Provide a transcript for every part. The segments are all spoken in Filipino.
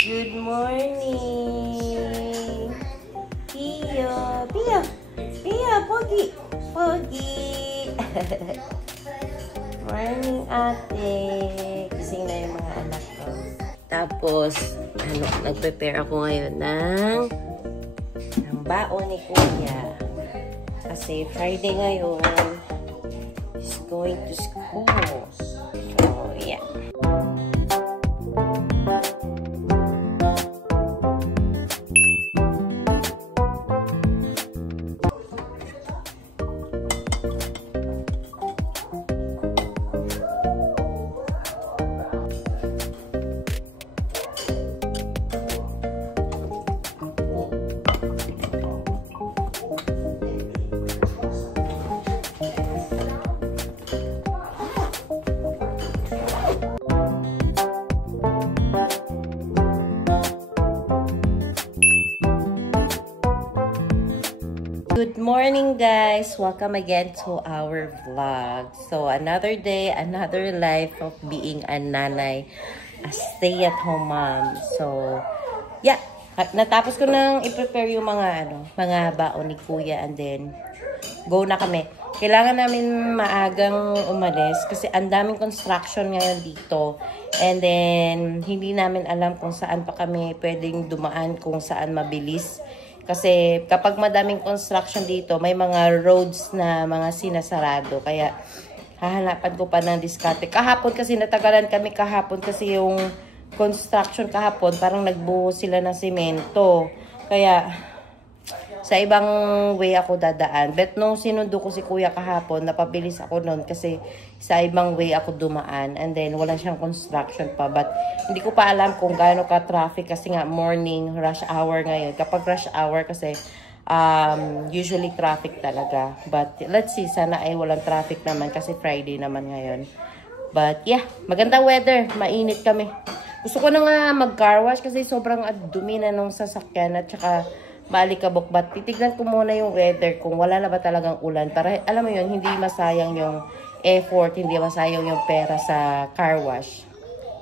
Good morning! Pio! Pio! Pio! Pogi! Pogi! Morning, ate! Gising na yung mga anak ko. Tapos, nag-prepare ako ngayon ng baon ni Kuya. Kasi Friday ngayon is going to school. So, yeah. Good morning, guys! Welcome again to our vlog. So, another day, another life of being a nanay, a stay-at-home mom. So, yeah. Natapos ko nang i-prepare yung mga baon ni Kuya and then go na kami. Kailangan namin maagang umalis kasi ang daming construction ngayon dito. And then, hindi namin alam kung saan pa kami pwedeng dumaan, kung saan mabilis. Kasi kapag madaming construction dito, may mga roads na mga sinasarado. Kaya hahanapan ko pa ng diskarte. Kahapon kasi natagalan kami kahapon kasi yung construction kahapon parang nagbuo sila ng semento. Kaya sa ibang way ako dadaan. But nung sinundo ko si Kuya kahapon, napabilis ako noon kasi sa ibang way ako dumaan. And then wala siyang construction pa. But hindi ko pa alam kung gaano ka traffic kasi nga morning, rush hour ngayon. Kapag rush hour kasi usually traffic talaga. But let's see, sana ay walang traffic naman kasi Friday naman ngayon. But yeah, magandang weather. Mainit kami. Gusto ko na nga mag-car wash kasi sobrang dumi na nung sasakyan at saka maalikabok. But titignan ko muna yung weather kung wala na ba talagang ulan. Para alam mo yun, hindi masayang yung effort, hindi masayang yung pera sa car wash.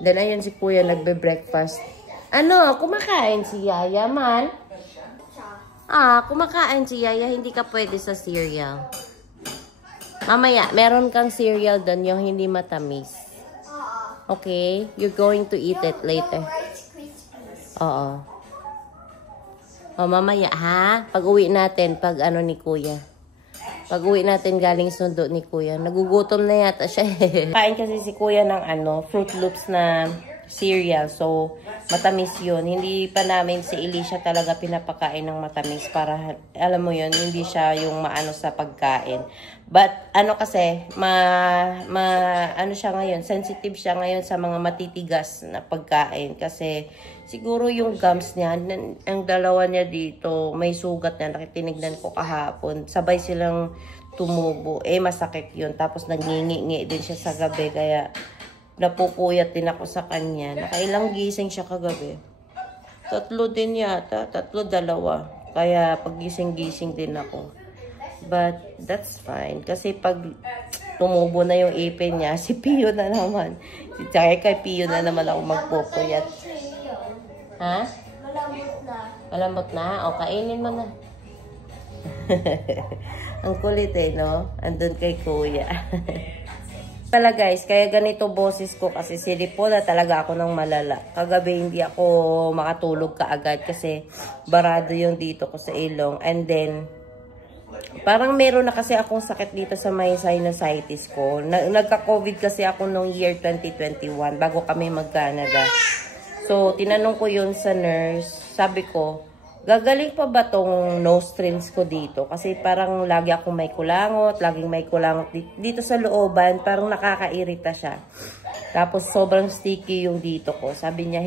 Then ayun si Kuya nagbe-breakfast. Kumakain si Yaya man? Kumakain si Yaya. Hindi ka pwede sa cereal. Mamaya, meron kang cereal doon yung hindi matamis. Okay? You're going to eat it later. Oo. Mamaya ha, pag-uwi natin, ni Kuya. Pag-uwi natin galing sundo ni Kuya. Nagugutom na yata siya. Kain kasi si Kuya ng Fruit Loops na cereal. So, matamis yun. Hindi pa namin si Elisha talaga pinapakain ng matamis para, alam mo yun, hindi siya yung maano sa pagkain. But, kasi, siya ngayon, sensitive siya ngayon sa mga matitigas na pagkain. Kasi, siguro yung gums niya, ang dalawa niya dito, may sugat na nakitinignan ko kahapon. Sabay silang tumubo. Masakit yun. Tapos, nangingi-ngi din siya sa gabi. Kaya, napupuyat din ako sa kanya. Nakailang gising siya kagabi. 3 din yata. 2, 2. Kaya, pag-gising-gising din ako. But, that's fine. Kasi pag tumubo na yung ipin niya, si Pio na naman. Kay Pio na naman ako magpupuyat. Ha? Malambot na. Malambot na? O, kainin mo na. Ang kulit no? Andun kay Kuya. Pala guys, kaya ganito boses ko kasi silipo na talaga ako ng malala. Kagabi hindi ako makatulog kaagad kasi barado yung dito ko sa ilong. And then, parang meron na kasi akong sakit dito sa may sinusitis ko. Nagka-COVID kasi ako noong year 2021 bago kami mag-Canada. So, tinanong ko yun sa nurse. Sabi ko, gagaling pa ba tong nostrils ko dito? Kasi parang lagi akong may kulangot, laging may kulangot dito sa looban. Parang nakakairita siya. Tapos, sobrang sticky yung dito ko. Sabi niya,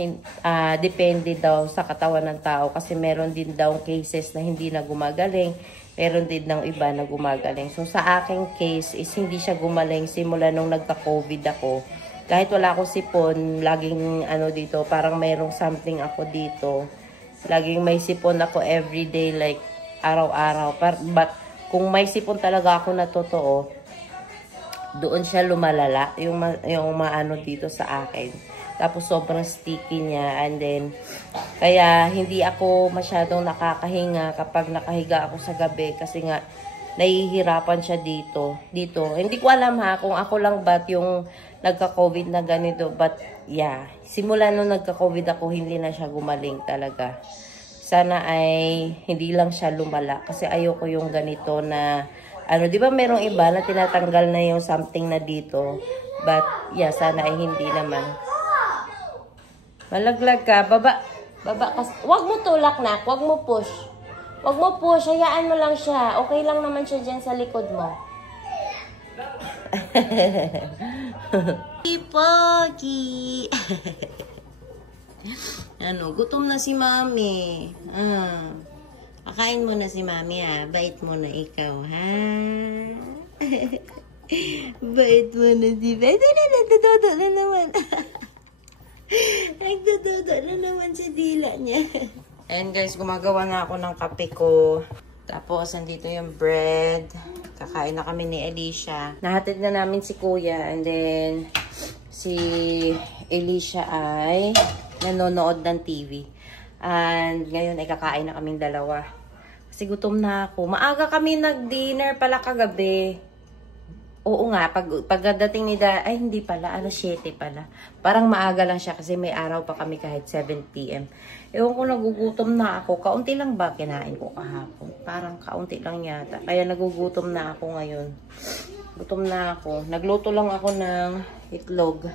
depende daw sa katawan ng tao. Kasi meron din daw cases na hindi na gumagaling. Meron din ng iba na gumagaling. So, sa aking case is hindi siya gumaling simula nung nagka-COVID ako. Kahit wala akong sipon, laging dito, parang mayroong something ako dito. Laging may sipon ako everyday, like araw-araw. But kung may sipon talaga ako na totoo, doon siya lumalala, yung maano dito sa akin. Tapos sobrang sticky niya. And then, kaya hindi ako masyadong nakakahinga kapag nakahiga ako sa gabi. Kasi nga, nahihirapan siya dito. Hindi ko alam ha kung ako lang ba't yung nagka-COVID na ganito. But yeah, simula nung nagka-COVID ako, hindi na siya gumaling talaga. Sana ay hindi lang siya lumala. Kasi ayoko yung ganito na, di ba merong iba na tinatanggal na yung something na dito. But yeah, sana ay hindi naman. Malaglag ka. Baba. Wag mo tulak na. Wag mo push. Wag mo push. Hayaan mo lang siya. Okay lang naman siya dyan sa likod mo. Pogi. Gutom na si Mami. Kakain mo na si Mami ha. Bait mo na ikaw ha. Bait mo na si Mami. Nagdododo na naman. Nagdododo na naman sa dila niya. And guys, gumagawa na ako ng kape ko. Tapos, andito yung bread. Kakain na kami ni Alicia. Nahatid na namin si Kuya. And then, si Alicia ay nanonood ng TV. And ngayon ay kakain na kaming dalawa. Kasi gutom na ako. Maaga kami nag-dinner pala kagabi. Oo nga, pagdating ni ay hindi pala, 7 pala. Parang maaga lang siya kasi may araw pa kami kahit 7 PM. Ewan ko, nagugutom na ako. Kaunti lang ba kinain ko kahapon? Parang kaunti lang yata. Kaya nagugutom na ako ngayon. Gutom na ako. Nagluto lang ako ng itlog.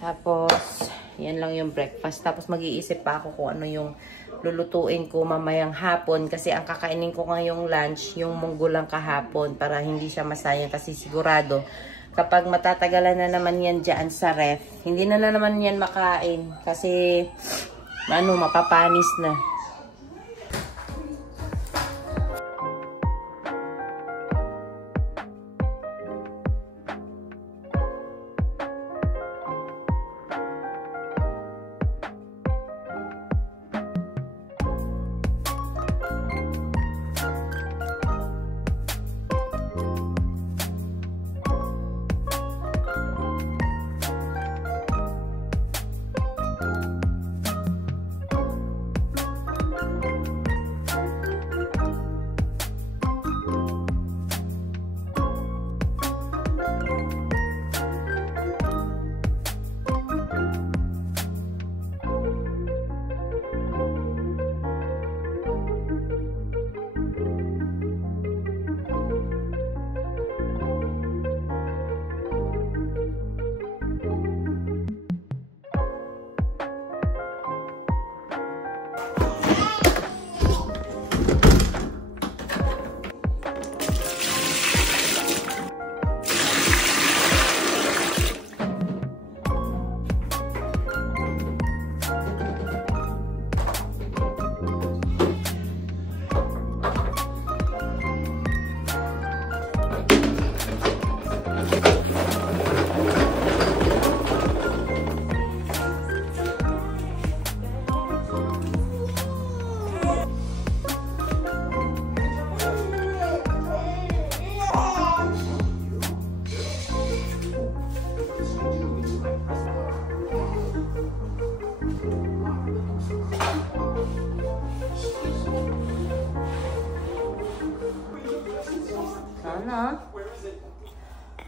Tapos, yan lang yung breakfast. Tapos mag-iisip pa ako kung ano yung lulutuin ko mamayang hapon. Kasi ang kakainin ko ngayong lunch, yung munggo lang kahapon para hindi siya masayang. Kasi sigurado, kapag matatagalan na naman yan dyan sa ref, hindi na naman yan makain. Kasi, mapapanis na.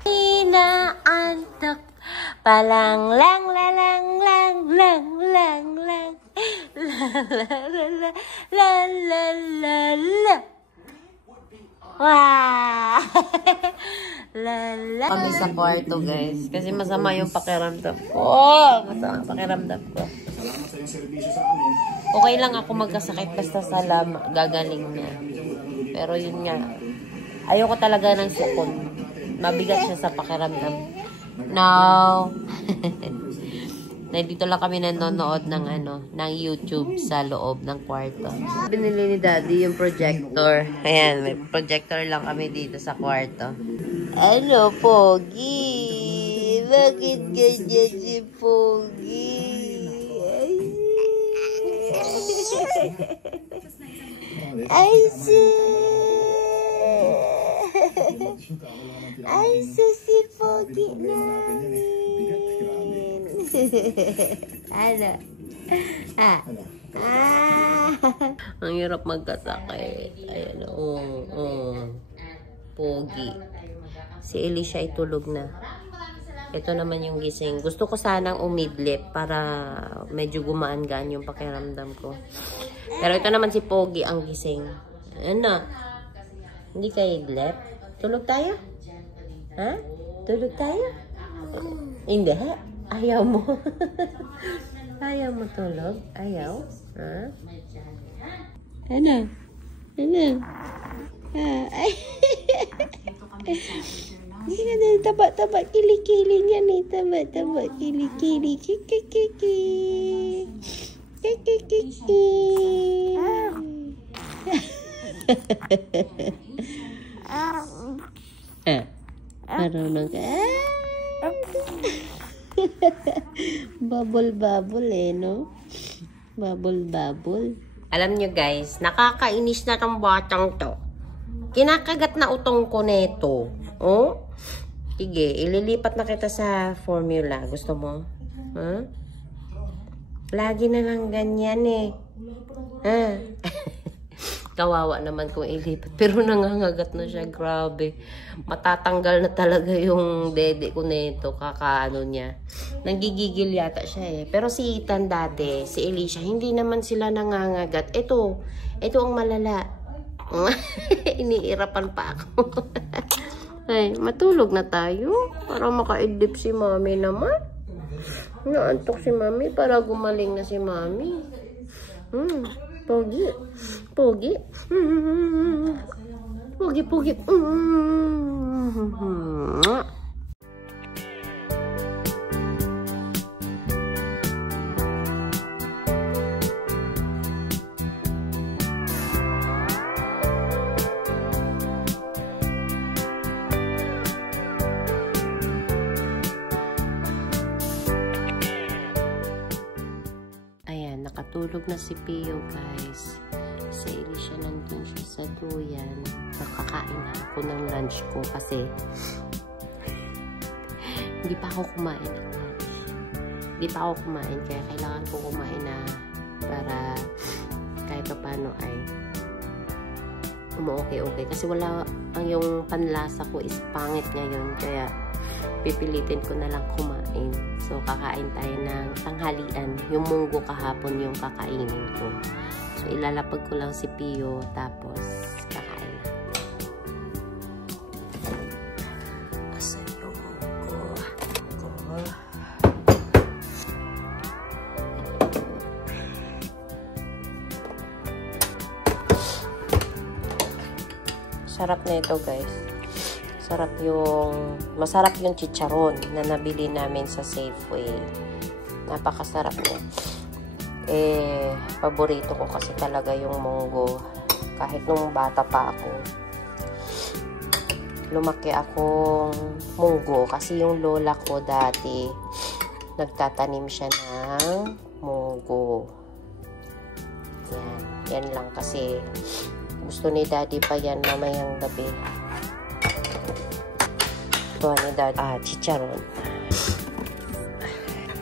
Inaantok palang lang lang lang lang lang lang la la la la. Wow. La la. Kami sa kwarto guys kasi masama yung pakiramdam ko. Masama pakiramdam ko. Okay lang ako magkasakit basta gagaling na. Pero yun nga. Ayoko talaga ng sukon. Mabigat siya sa pakiramdam. No. Dito lang kami nanonood ng YouTube sa loob ng kwarto. Binili ni Daddy yung projector. Ayan, may projector lang kami dito sa kwarto. Ano, Pogi? Bakit ganyan si Pogi? Ay, ay, si Pogi namin. Ano? Ah. Ang hirap magkasakit. Ayan, pogi. Si Elisha ay tulog na. Ito naman yung gising. Gusto ko sanang umidlip para medyo gumaan-gaan yung pakiramdam ko. Pero ito naman si Pogi ang gising. Ano? Hindi kayo idlip? Tulog tayo? Ha? Tulog tayo? Hindi. Ayaw mo. Ayaw mo tulog? Ayaw? Ha? Ano? Ano? Ay. Hindi ka na taba-taba kilikili niya ni taba-taba kilikili kikikiki kikikiki. Marunong ka. Bubble no? Bubble. Alam nyo guys, nakakainis na tong batang to. Kinakagat na utong ko neto. Oh? Sige, ililipat na kita sa formula. Gusto mo? Huh? Lagi na lang ganyan eh. Ha? Kawawa naman kung ilipat. Pero nangangagat na siya. Grabe. Matatanggal na talaga yung dede ko nito. Kakaano niya. Nanggigigil yata siya eh. Pero si Ethan dati, si Elisha, hindi naman sila nangangagat. Ito ang malala. Iniirapan pa ako. Ay, matulog na tayo. Para makaidlip si mami naman. Naantok si mami para gumaling na si mami. Pogi. Pogi. Pogi. Nakatulog na si Pio, guys. Sa Elisha nandun siya sa duyan. Nakakain na ako ng lunch ko kasi hindi pa ako kumain ng lunch. Hindi pa ako kumain kaya kailangan ko kumain na para kahit pa paano ay okay. Kasi wala, yung panlasa ko is pangit ngayon kaya pipilitin ko na lang kumain. So, kakain tayo ng tanghalian. Yung munggo kahapon yung kakainin ko. So, ilalapag ko lang si Pio. Tapos, kakain na. Asan yung munggo? Sarap na ito, guys. Masarap yung chicharon na nabili namin sa Safeway. Napakasarap niya. Paborito ko kasi talaga yung munggo. Kahit nung bata pa ako. Lumaki akong munggo kasi yung lola ko dati nagtatanim siya ng munggo. Yan lang kasi gusto ni daddy pa yan mamayang gabi. Ni dad, chicharon.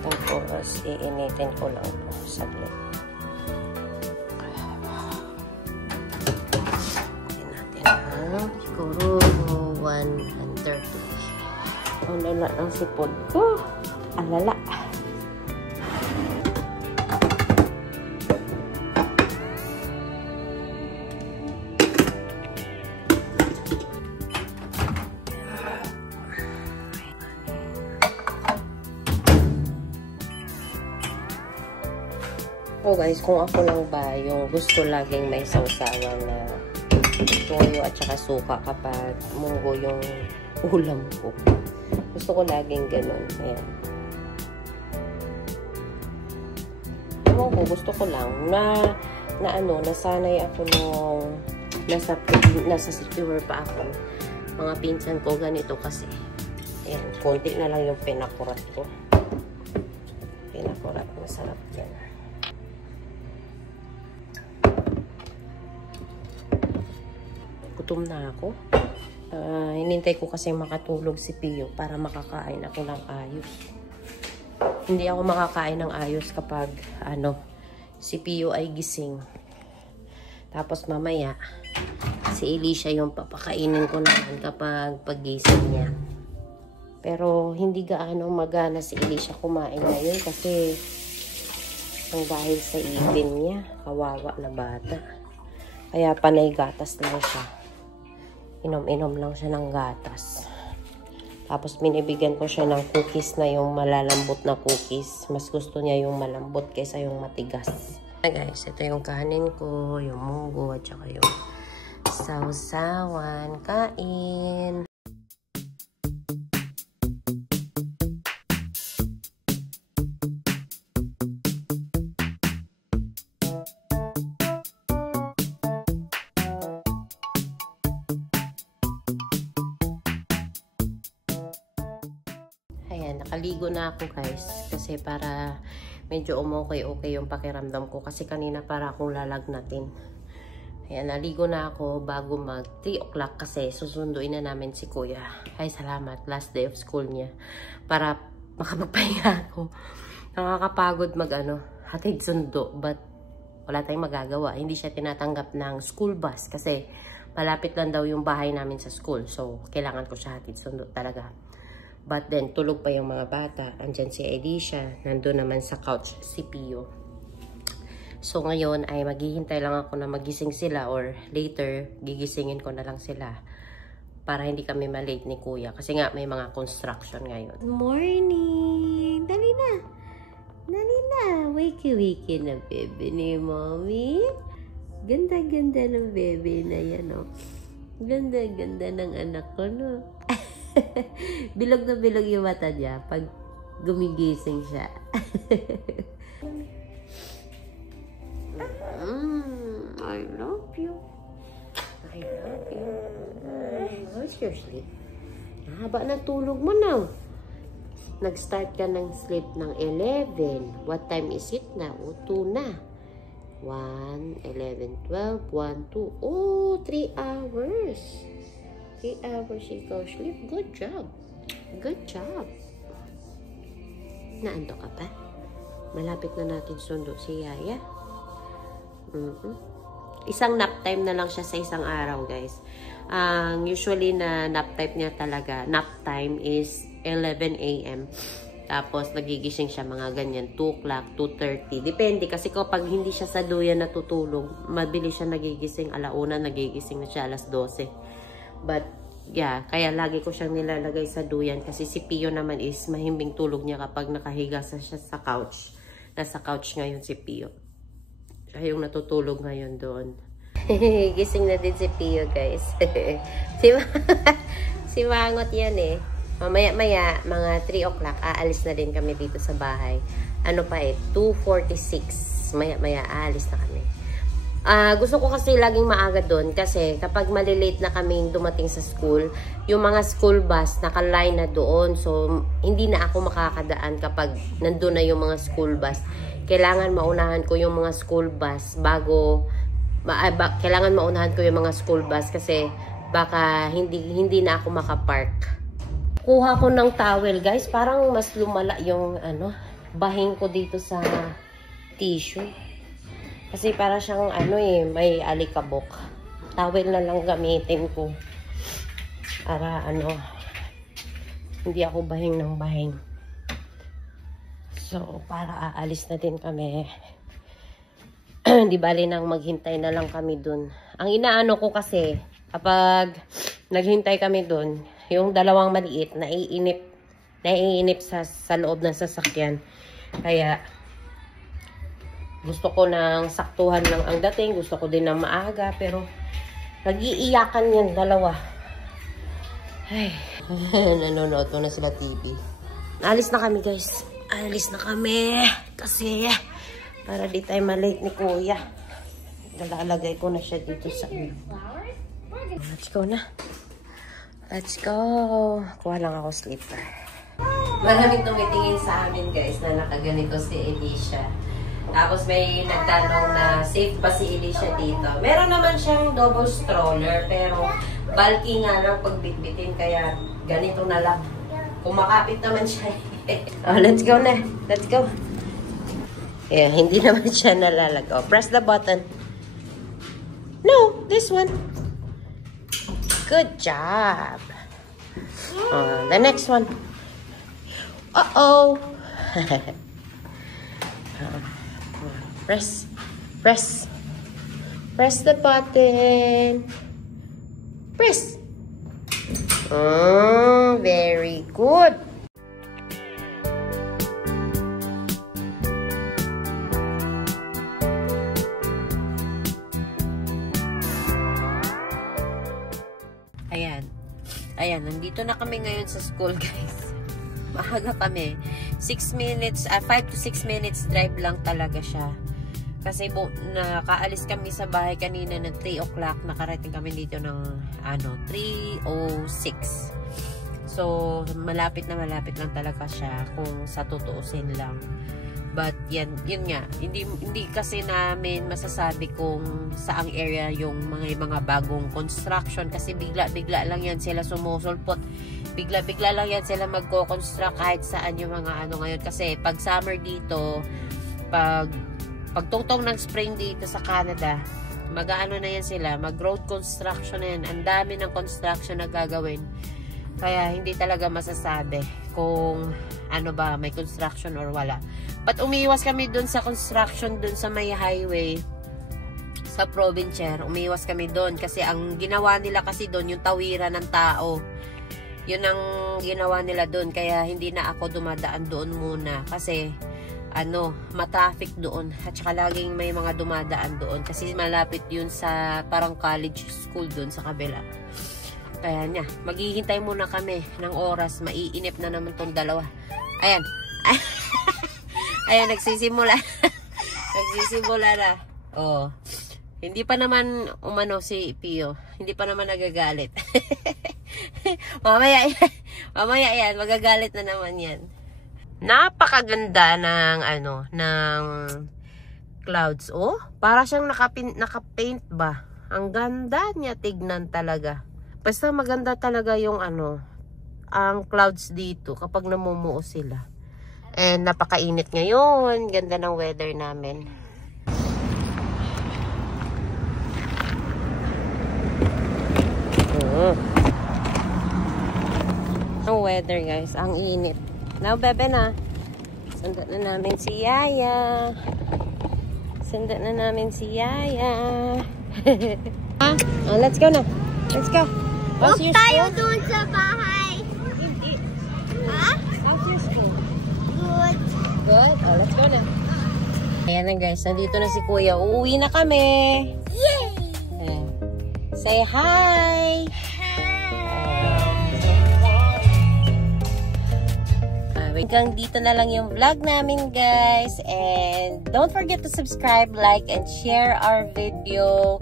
Tapos, iinitin ko lang ito saglit. Iinitin natin siguro 130. Ang lala ng sipod ko. Ang lala. So guys, kung ako lang ba yung gusto laging may sausawan na toyo at saka suka kapag munggo yung ulam ko. Gusto ko laging ganun. Ayan. Ewan ko, gusto ko lang nasanay ako nung nasa secure pa ako. Mga pinsan ko ganito kasi. Ayan, konti na lang yung pinakurat ko. Pinakurat, masarap yan. Gutom na ako. Hinintay ko kasi makatulog si Pio para makakain ako ng ayos. Hindi ako makakain ng ayos kapag si Pio ay gising. Tapos mamaya, si Alicia yung papakainin ko naman kapag paggising niya. Pero hindi gaano magana si Alicia kumain ngayon kasi ang dahil sa ipin niya, kawawa na bata. Kaya panay gatas lang siya. Inom-inom lang siya ng gatas. Tapos binibigyan ko siya ng cookies na yung malalambot na cookies. Mas gusto niya yung malambot kaysa yung matigas. Guys, ito yung kanin ko, yung munggo, at saka yung sausawan. Kain! Ayan, nakaligo na ako guys. Kasi para medyo okay yung pakiramdam ko. Kasi kanina para akong lalagnatin. Ayan, naligo na ako bago mag 3 o'clock kasi susunduin na namin si Kuya. Ay, salamat. Last day of school niya. Para makapagpahinga ako. Nakakapagod hatid sundo. But wala tayong magagawa. Hindi siya tinatanggap ng school bus kasi malapit lang daw yung bahay namin sa school. So, kailangan ko siya hatid sundo talaga. But then, tulog pa yung mga bata. Andyan si Alicia. Nandun naman sa couch si Pio. So, ngayon ay maghihintay lang ako na magising sila or later, gigisingin ko na lang sila para hindi kami malate ni Kuya. Kasi nga, may mga construction ngayon. Good morning! Dali na! Dali na! Wakey-wakey na bebe ni Mommy. Ganda-ganda ng bebe na yan, oh. Ganda-ganda ng anak ko, no? Bilog na bilog yung mata niya pag gumigising siya. I love you. I love you. How's your sleep? Haba na tulog mo na. Nag-start ka ng sleep ng 11. What time is it na? O, 2 na. 1, 11, 12, 1, 2. Oh, 3 hours. 3 hours ikaw sleep. Good job. Good job. Naando ka pa? Malapit na natin sundo si Yaya. Isang nap time na lang siya sa isang araw, guys. Usually na nap time niya talaga, nap time is 11 a.m. Tapos nagigising siya mga ganyan, 2 o'clock, 2:30. Depende kasi kapag hindi siya sa duyan natutulog, mabilis siya nagigising, alauna nagigising na siya alas 12. But, yeah, kaya lagi ko siyang nilalagay sa duyan kasi si Pio naman is mahimbing tulog niya kapag nakahiga siya sa couch. Nasa couch ngayon si Pio. Siya yung natutulog ngayon doon. Gising na din si Pio, guys. si Mangot yan eh. Mamaya-maya, mga 3 o'clock, aalis na din kami dito sa bahay. 2:46. Maya-maya, aalis na kami. Gusto ko kasi laging maaga doon kasi kapag malilate na kaming dumating sa school, yung mga school bus nakaline na doon. So, hindi na ako makakadaan kapag nandun na yung mga school bus. Kailangan maunahan ko yung mga school bus kailangan maunahan ko yung mga school bus kasi baka hindi na ako makapark. Kuha ko ng towel, guys. Parang mas lumala yung bahing ko dito sa tissue. Kasi para siyang may alikabok. Towel na lang gamitin ko. Para hindi ako bahing ng bahing. So, para aalis na din kami. Di bali nang maghintay na lang kami dun. Ang inaano ko kasi, kapag naghintay kami dun, yung dalawang maliit, naiinip sa loob ng sasakyan. Kaya, gusto ko ng saktuhan lang ang dating. Gusto ko din ng maaga. Pero, nag-iiyakan yan, dalawa. Ay, nanonood ko na sila TV. Alis na kami, guys. Alis na kami. Kasi, para di tayo malate ni Kuya. Nalalagay ko na siya dito sa Let's go na. Let's go. Kuha lang ako sleeper. Maraming tumitingin sa amin, guys, na nakaganito si Alicia. Tapos may nagtanong na safe ba si Alicia dito. Meron naman siyang double stroller, pero bulky nga lang pagbitbitin, kaya ganito na lang. Kumakapit naman siya. Oh, let's go na. Let's go. Yeah, hindi naman siya nalalag. Oh, press the button. No, this one. Good job. The next one. Uh-oh. Press. Press. Press the button. Press. Very good. Ayan, nandito na kami ngayon sa school, guys. Maaga kami. 5 to 6 minutes drive lang talaga siya. Kasi nakaalis kami sa bahay kanina ng 3 o'clock. Nakarating kami dito ng 3:06. So, malapit lang talaga siya kung sa tutuusin lang. But yun nga, hindi kasi namin masasabi kung saang area yung mga bagong construction kasi bigla lang yan sila sumusulpot. Bigla lang yan sila magko-construct kahit saan yung mga ngayon kasi pag summer dito, pagtungtong ng spring dito sa Canada, mag-ano na yan sila, mag-road construction na yan. Ang dami ng construction na gagawin. Kaya hindi talaga masasabi kung may construction or wala. But umiiwas kami dun sa construction dun sa may highway sa Provincier. Umiiwas kami dun kasi ang ginawa nila kasi dun yung tawiran ng tao. Yun ang ginawa nila dun. Kaya hindi na ako dumadaan doon muna kasi matraffic doon. At saka laging may mga dumadaan doon kasi malapit yun sa parang college school dun sa kabila. Kaya maghihintay muna kami ng oras. Maiinip na naman tong dalawa. Ayan. Ayan, nagsisimula. Nagsisimula na. Oh. Hindi pa naman si Pio. Hindi pa naman nagagalit. mamaya yan. Magagalit na naman yan. Napakaganda ng clouds. Oh, para siyang nakapaint ba? Ang ganda niya tignan talaga. Basta maganda talaga yung ang clouds dito kapag namumuo sila. And napakainit ngayon. Ganda ng weather namin. Ang weather, guys. Ang init. Now, bebe na. Sundan na namin si Yaya. Let's go na. Let's go. Huwag tayo doon sa bahay. Ha? How's your school? Good. Good? Oh, let's go na. Ayan na, guys. Nandito na si Kuya. Uuwi na kami. Yay! Ayan. Say hi! Hanggang dito na lang yung vlog namin, guys. And don't forget to subscribe, like, and share our video.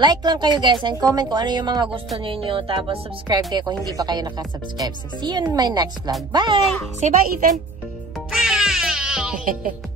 Like lang kayo, guys, and comment kung ano yung mga gusto niyo. Tapos subscribe kayo kung hindi pa kayo nakasubscribe. So see you in my next vlog. Bye! Say bye, Ethan! Bye!